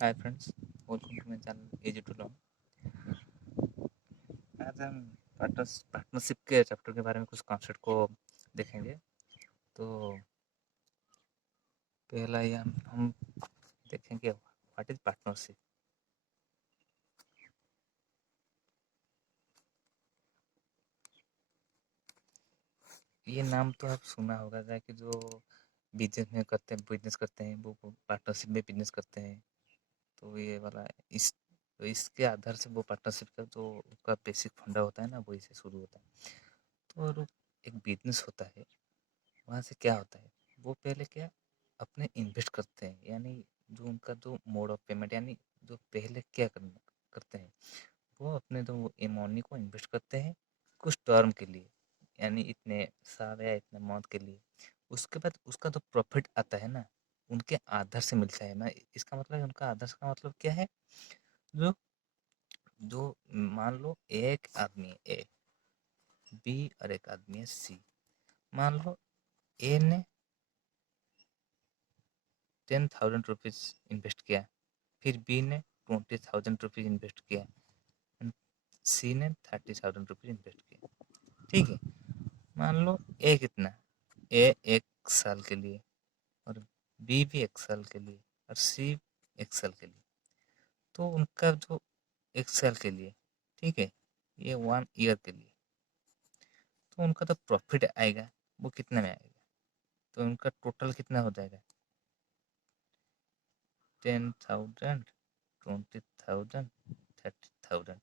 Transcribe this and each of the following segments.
Hi friends, welcome to my channel AG to learn. आज हम partnership के chapter के बारे में कुछ कॉन्सेप्ट को देखेंगे। तो पहला ही हम देखेंगे व्हाट इज पार्टनरशिप। ये नाम तो आप सुना होगा जाए कि जो बिजनेस करते हैं वो पार्टनरशिप में बिजनेस करते हैं। तो ये वाला तो इसके आधार से वो पार्टनरशिप का जो उसका बेसिक फंडा होता है ना, वो इसे शुरू होता है। तो और एक बिजनेस होता है, वहाँ से क्या होता है, वो पहले क्या अपने इन्वेस्ट करते हैं, यानी जो उनका जो मोड ऑफ पेमेंट, यानी जो पहले क्या करते हैं, वो अपने जो मनी को इन्वेस्ट करते हैं कुछ टर्म के लिए, यानी इतने साल या इतने मंथ के लिए। उसके बाद उसका जो प्रॉफिट आता है ना, उनके आधार से मिलता है। मैं इसका मतलब उनका आधार का मतलब क्या है, जो जो मान लो एक आदमी है ए, बी और एक आदमी है सी। मान लो ए ने 10,000 रुपीज इन्वेस्ट किया, फिर बी ने 20,000 रुपीज इन्वेस्ट किया, एंड सी ने 30,000 रुपीज इन्वेस्ट किया। ठीक है, मान लो ए कितना, ए 1 साल के लिए, और बी भी 1 साल के लिए, और सी 1 साल के लिए। तो उनका जो 1 साल के लिए, ठीक है, ये 1 ईयर के लिए, तो उनका तो प्रॉफिट आएगा वो कितना में आएगा, तो उनका टोटल कितना हो जाएगा, 10,000, 20,000, 30,000।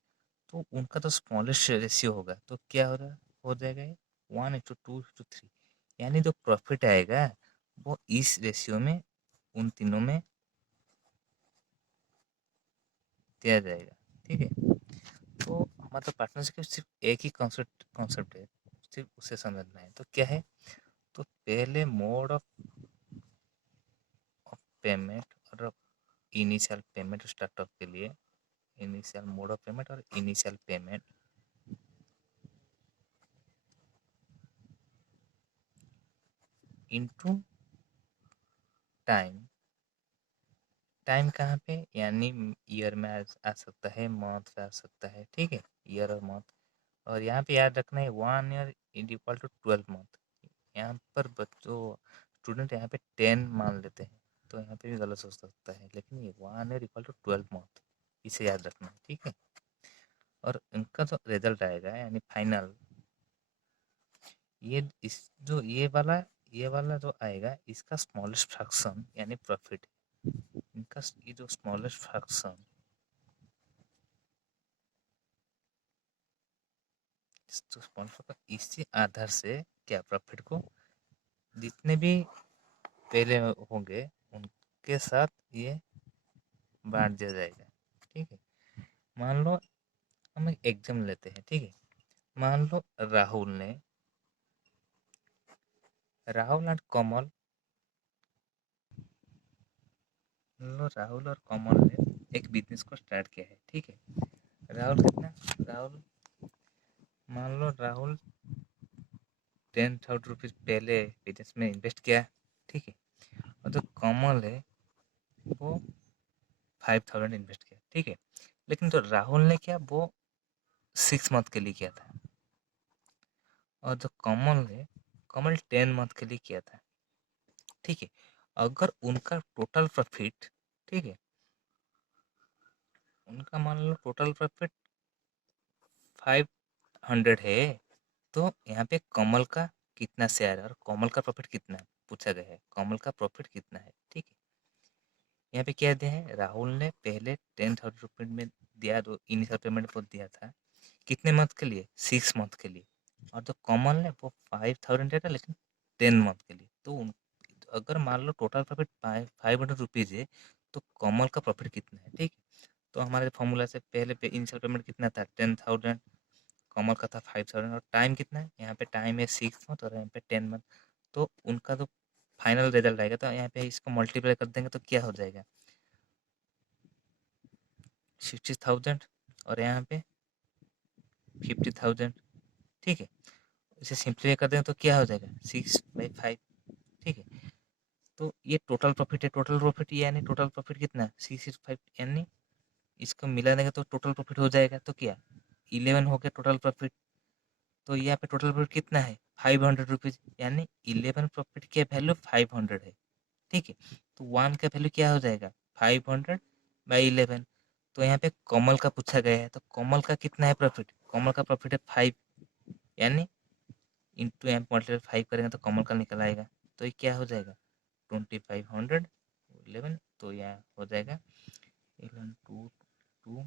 तो उनका तो स्मॉलेस्ट रेशियो होगा, तो क्या हो जाएगा ये 1:2:3, यानी जो प्रॉफिट आएगा वो इस रेशियो में उन तीनों में दिया जाएगा। ठीक है, तो हमारा पार्टनरशिप सिर्फ एक ही कॉन्सेप्ट है, सिर्फ उसे समझना है। तो क्या है, तो पहले मोड ऑफ पेमेंट और इनिशियल पेमेंट स्टार्टअप के लिए, इनिशियल मोड ऑफ पेमेंट और initial payment into time. Time कहाँ पे, यानी ईयर में आ सकता है, मंथ पे आ सकता है। ठीक है, ईयर और मंथ। और यहाँ पे याद रखना है 1 year is equal to 12 month. यहाँ पर बच्चों स्टूडेंट यहाँ पे 10 मान लेते हैं, तो यहाँ पे भी गलत हो सकता है, लेकिन ये 1 ईयर इक्वल टू 12 मंथ, इसे याद रखना है। ठीक है, और इनका जो रिजल्ट आएगा यानी फाइनल, ये इस जो ये वाला जो आएगा, इसका स्मॉलेस्ट फ्रैक्शन यानी प्रॉफिट, इनका ये जो स्मॉलेस्ट फ्रैक्शन, तो स्पॉन्सर का इसी आधार से क्या प्रॉफिट को जितने भी पहले होंगे उनके साथ ये बांट दिया जाएगा। ठीक है, मान लो हम एक एग्जाम लेते हैं। ठीक है, मान लो राहुल एंड कमल, राहुल और कमल ने एक बिजनेस को स्टार्ट किया है। ठीक है, राहुल मान लो राहुल 10,000 रुपीज पहले बिजनेस में इन्वेस्ट किया। ठीक है, और जो कमल है वो 5,000 इन्वेस्ट किया। ठीक है, लेकिन जो राहुल ने किया वो 6 मंथ के लिए किया था, और जो कमल 10 मंथ के लिए किया था। ठीक है, अगर उनका टोटल प्रॉफिट, ठीक है, उनका मान लो टोटल प्रॉफिट 500 है, तो यहाँ पे कमल का कितना शेयर है और कमल का प्रॉफिट कितना है पूछा गया है, कमल का प्रॉफिट कितना है। ठीक है, यहाँ पे क्या दिया है, राहुल ने पहले 10,000 रुपीज में दिया, जो इनिशियल पेमेंट वो दिया था, कितने मंथ के लिए, 6 मंथ के लिए। और जो कमल ने वो 5,000 दिया था, लेकिन 10 मंथ के लिए। तो अगर मान लो टोटल प्रॉफिट 500 रुपीज है, तो कमल का प्रॉफिट कितना है। ठीक है, तो हमारे फॉर्मूला से पहले इनिशियल पेमेंट कितना था, 10,000, कमल का था 5,000, और टाइम कितना है, यहाँ पे टाइम है 6 मंथ और यहाँ पे 10 मंथ। तो उनका जो फाइनल रिजल्ट आएगा, तो यहाँ पे इसको मल्टीप्लाई कर देंगे तो क्या हो जाएगा, 60,000, और यहाँ पे 50,000। ठीक है, इसे सिंप्लीफाई कर देंगे तो क्या हो जाएगा, 6/5। ठीक है, तो ये टोटल प्रॉफिट है, टोटल प्रॉफिट यानी टोटल प्रॉफिट कितना 665 यानी इसको मिला देंगे तो टोटल प्रॉफिट हो जाएगा। तो क्या 11 हो गया टोटल प्रॉफिट। तो यहाँ पे टोटल प्रॉफिट कितना है 500 रुपीज़ यानी 11 प्रॉफिट की वैल्यू 500 है। ठीक है, तो 1 का वैल्यू क्या हो जाएगा 500/11। तो यहाँ पे कमल का पूछा गया है, तो कमल का कितना है प्रॉफिट, कमल का प्रॉफिट है 5 यानी इंटू एम मल्टीप्लाई 5 करेंगे तो कमल का निकल आएगा। तो ये क्या हो जाएगा 2511। तो यह हो जाएगा 11 2 2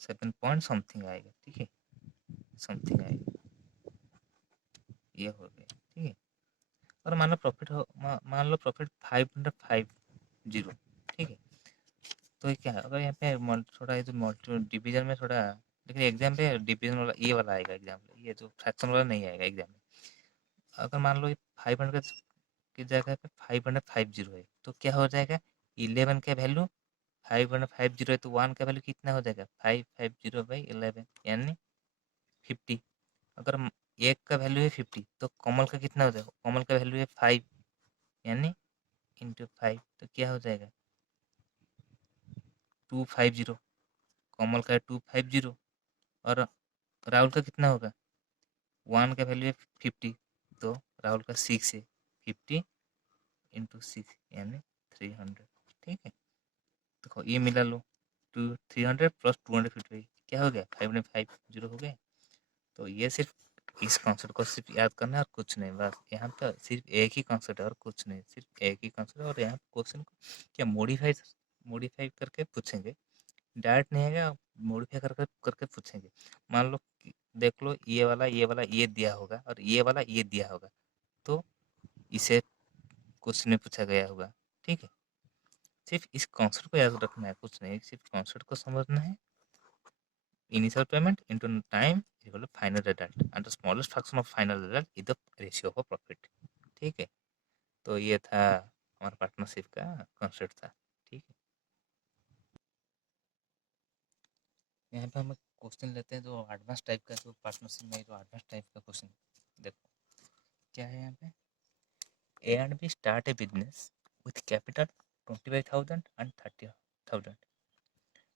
7 पॉइंट समथिंग आएगा। ठीक है, समथिंग आएगा, ये हो गया। ठीक है, और मान लो प्रॉफिट हो मान लो प्रॉफिट 550। ठीक है, तो ये क्या है अगर यहाँ पे थोड़ा ये जो मल्टी डिवीजन में थोड़ा, लेकिन एग्जाम पे डिवीजन वाला ये वाला आएगा एग्जाम पे, ये जो फ्रैक्शन वाला नहीं आएगा एग्जाम में। अगर मान लो ये 500 की जगह पे 550 है तो क्या हो जाएगा 11 का वैल्यू 550 है तो 1 का वैल्यू कितना हो जाएगा 550/11 यानी 50। अगर एक का वैल्यू है 50 तो कमल का कितना हो जाएगा, कमल का वैल्यू है 5 यानी इंटू 5 तो क्या हो जाएगा 250। कमल का है 250 और राहुल का कितना होगा 1 का वैल्यू है 50 तो राहुल का 6 है 50 इंटू 6 यानी 300। ठीक है, देखो ये मिला लो 300 प्लस 250 क्या हो गया 550 हो गया। तो ये सिर्फ इस कॉन्सेप्ट को सिर्फ याद करना है और कुछ नहीं, बस यहाँ पे सिर्फ एक ही कॉन्सेप्ट है और कुछ नहीं, सिर्फ एक ही कॉन्सेप्ट है। और यहाँ क्वेश्चन को क्या मॉडिफाई मॉडिफाई करके पूछेंगे, डायरेक्ट नहीं आएगा, मॉडिफाई करके करके पूछेंगे। मान लो देख लो ये वाला ये दिया होगा और ये वाला ये दिया होगा, तो इसे क्वेश्चन में पूछा गया होगा। ठीक है, सिर्फ इस कॉन्सेप्ट को याद रखना है, कुछ नहीं, सिर्फ कॉन्सेप्ट को समझना है। Initial payment into time is equal to final result and the smallest fraction of final result is the ratio of profit। ठीक है, तो ये था हमारा पार्टनरशिप का कॉन्सेप्ट था। ठीक है, यहाँ पे हम क्वेश्चन लेते हैं जो एडवांस टाइप का, जो पार्टनरशिप में जो एडवांस टाइप का क्वेश्चन देखो क्या है यहाँ पे। A and B start a business with capital 25,000 and 30,000।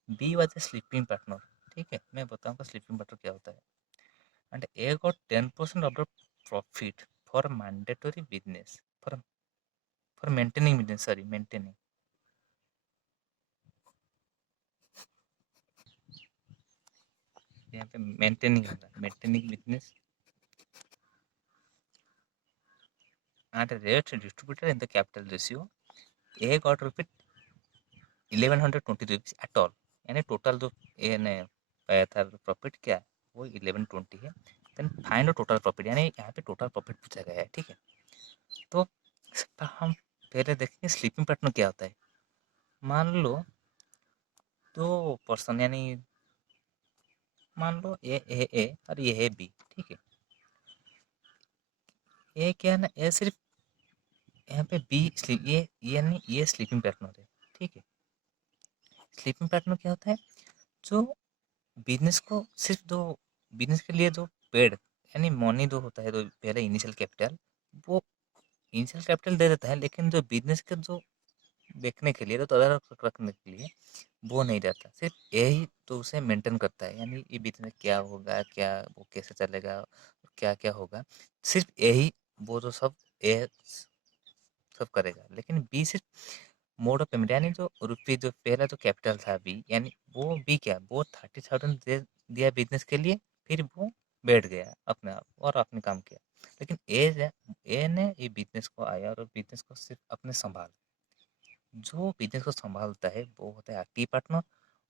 B was a sleeping partner. ठीक है, मैं बताऊँगा स्लीपिंग पार्टनर क्या होता है। And A got 10% of the profit for mandatory business for maintaining business, sorry maintaining। यहाँ पे maintaining होगा, maintaining business at a rate distributed in the capital ratio। A got रुपये 1120 रुपीज at all, यानी total जो ए ने पाया था profit क्या है वो 1120 है। देन फाइंड टोटल प्रॉफिट, यानी यहाँ पे टोटल प्रॉफिट पूछा गया है। ठीक है, तो हम पहले देखेंगे स्लीपिंग पार्टनर क्या होता है। मान लो दो पर्सन, यानी मान लो ए और ये है बी। ठीक है, ए क्या है ना, ए सिर्फ यहाँ पे बी स्लीप, ये यानी ये स्लीपिंग पार्टनर है। ठीक है, स्लीपिंग पार्टनर क्या होता है जो बिजनेस को सिर्फ जो बिजनेस के लिए जो पेड यानी मनी जो होता है, तो पहले इनिशियल कैपिटल, वो इनिशियल कैपिटल दे देता है, लेकिन जो बिजनेस के जो देखने के लिए तो तदारक रखने के लिए वो नहीं रहता, सिर्फ यही तो उसे मेंटेन करता है, यानी ये बिजनेस क्या होगा, क्या वो कैसे चलेगा, क्या क्या होगा, सिर्फ यही वो जो सब ए सब करेगा। लेकिन बी सिर्फ मोड ऑफ पेमेंट, यानी जो रुपये जो पहला जो कैपिटल था बी, यानी वो बी क्या वो 30,000 दे दिया बिजनेस के लिए, फिर वो बैठ गया अपने आप और अपने काम किया। लेकिन ए ने ये बिजनेस को आया और बिजनेस को सिर्फ अपने संभाल, जो बिजनेस को संभालता है वो होता है एक्टिव पार्टनर,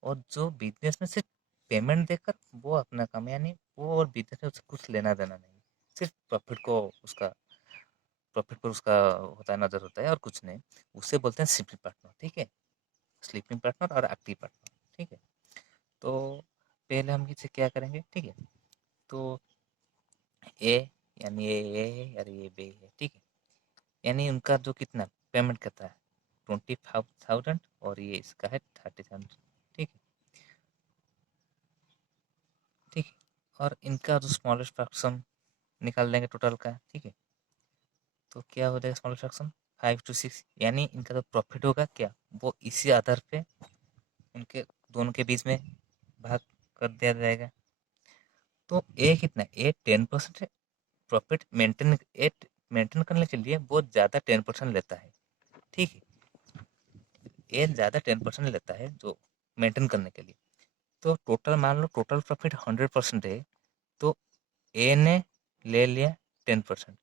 और जो बिजनेस में सिर्फ पेमेंट देकर वो अपना काम, यानी वो और बिजनेस में उससे कुछ लेना देना नहीं, सिर्फ प्रॉफिट पर उसका होता है, नजर होता है और कुछ नहीं, उसे बोलते हैं स्लीपिंग पार्टनर। ठीक है, स्लीपिंग पार्टनर और एक्टिव पार्टनर। ठीक है, तो पहले हम इसे क्या करेंगे। ठीक है, तो ए यानी ए है और ये बी है। ठीक है, यानी उनका जो कितना पेमेंट करता है 25,000 और ये इसका है 30,000। ठीक है, ठीक है, और इनका जो स्मॉलेस्ट फ्रैक्शन निकाल लेंगे टोटल का, ठीक है। तो क्या हो जाएगा स्मॉलेस्ट फ्रैक्शन 5/6, यानी इनका जो प्रॉफिट होगा क्या वो इसी आधार पे उनके दोनों के बीच में भाग कर दिया जाएगा। तो ए कितना, ए 10% प्रॉफिट मेंटेन करने के लिए बहुत ज़्यादा 10% लेता है, ठीक है। ए ज़्यादा 10% लेता है जो मेंटेन करने के लिए। तो टोटल मान लो टोटल प्रॉफिट 100% है, तो ए ने ले लिया 10%,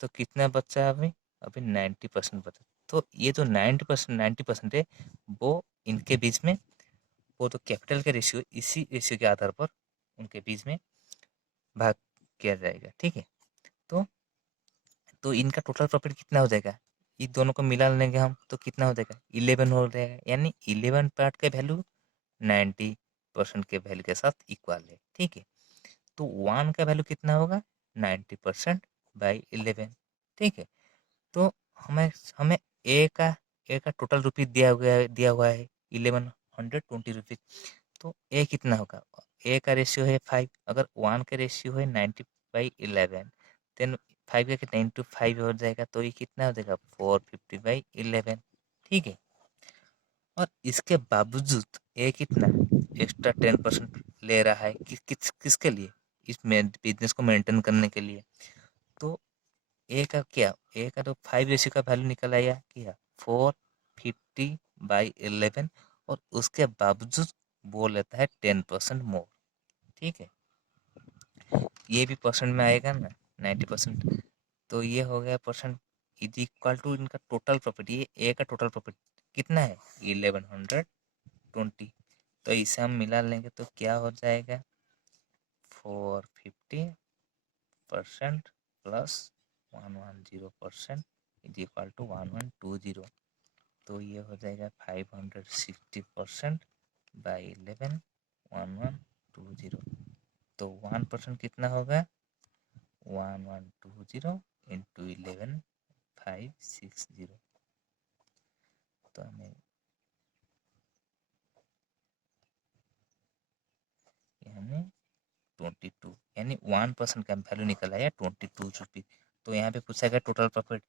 तो कितना बचा अभी, अभी 90% बचा। तो ये जो 90% है वो इनके बीच में, वो तो कैपिटल के रेशियो, इसी रेशियो के आधार पर उनके बीच में भाग किया जाएगा, ठीक है। तो इनका टोटल प्रॉफिट कितना हो जाएगा, इन दोनों को मिला लेंगे हम तो कितना हो जाएगा 11 हो जाएगा, यानी 11 पार्ट का वैल्यू 90% के वैल्यू के साथ इक्वल है, ठीक है। तो 1 का वैल्यू कितना होगा 90% बाई 11, ठीक है। तो हमें हमें ए का टोटल रुपीज दिया हुआ है 1120 रुपीज। तो ए कितना होगा, ए का रेशियो है 5, अगर 1 का रेशियो है 90/11, देन 5 का कितना इंटू 5 हो जाएगा, तो ये कितना हो जाएगा 450/11, ठीक है। और इसके बावजूद ए कितना एक्स्ट्रा 10% ले रहा है किसके लिए, इस बिजनेस को मेंटेन करने के लिए। तो ए का क्या, ए का तो 5 रेशियो का वैल्यू निकल आया क्या 450/11, और उसके बावजूद वो लेता है 10% मोर, ठीक है। ये भी परसेंट में आएगा ना 90%। तो ये हो गया परसेंट इज इक्वल टू इनका टोटल प्रॉफिट, ये ए का टोटल प्रॉफिट कितना है 1120। तो इसे हम मिला लेंगे तो क्या हो जाएगा 450% प्लस 110% इज इक्वल टू 1120। तो ये हो जाएगा 560% बाई 11 1120। तो 1% कितना होगा 1120 इंटू 11 560। तो हमें यानी 22, यानी 1% का वैल्यू निकल आया 22 रुपीज। तो यहाँ पे पूछा गया टोटल प्रॉफिट,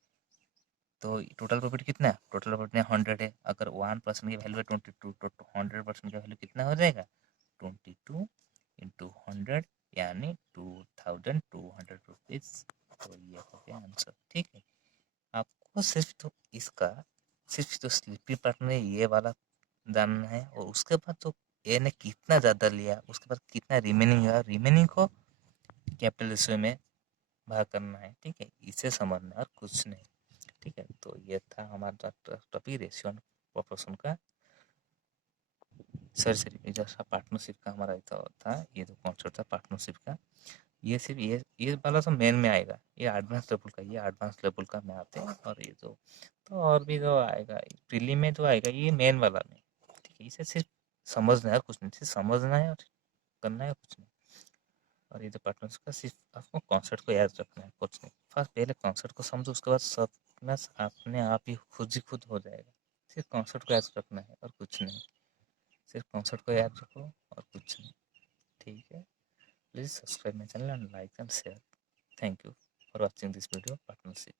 तो टोटल प्रॉफिट कितना है, टोटल प्रॉफिट में 100 है, अगर 1% की वैल्यू है 22, तो 100% का वैल्यू कितना हो जाएगा 22 इंटू 100, यानी 2200 रुपीज। तो ये हो गया आंसर, ठीक है। आपको सिर्फ तो इसका सिर्फ तो स्लिपिंग पार्ट में ये वाला जानना है, और उसके बाद तो ए ने कितना ज़्यादा लिया, उसके बाद कितना रिमेनिंग है, रिमेनिंग को कैपिटल रेशियो में भाग करना है, ठीक है। इसे समझना है और कुछ नहीं, ठीक है। तो ये था हमारा टॉपिक रेशियो एंड प्रोपोर्शन का। सॉरी ये जैसा पार्टनरशिप का हमारा था, ये जो कॉन्सेप्ट था पार्टनरशिप का, ये सिर्फ ये वाला तो मेन में आएगा, ये एडवांस लेवल का, ये एडवांस लेवल का में आते हैं। और ये जो तो और भी जो आएगा प्रीलिम में जो आएगा ये मेन वाला में, ठीक है। इसे सिर्फ समझना है, कुछ नहीं, सिर्फ समझना है और करना है, कुछ नहीं। और ये जो पार्टनरशिप का सिर्फ आपको कॉन्सेप्ट को याद रखना है, कुछ नहीं। फर्स्ट पहले कॉन्सेप्ट को समझो, उसके बाद सब मैथ अपने आप ही खुद हो जाएगा। सिर्फ कॉन्सेप्ट को याद रखना है और कुछ नहीं, सिर्फ कॉन्सेप्ट को याद रखो और कुछ नहीं, ठीक है। Please subscribe my channel and like and share. Thank you for watching this video partnership.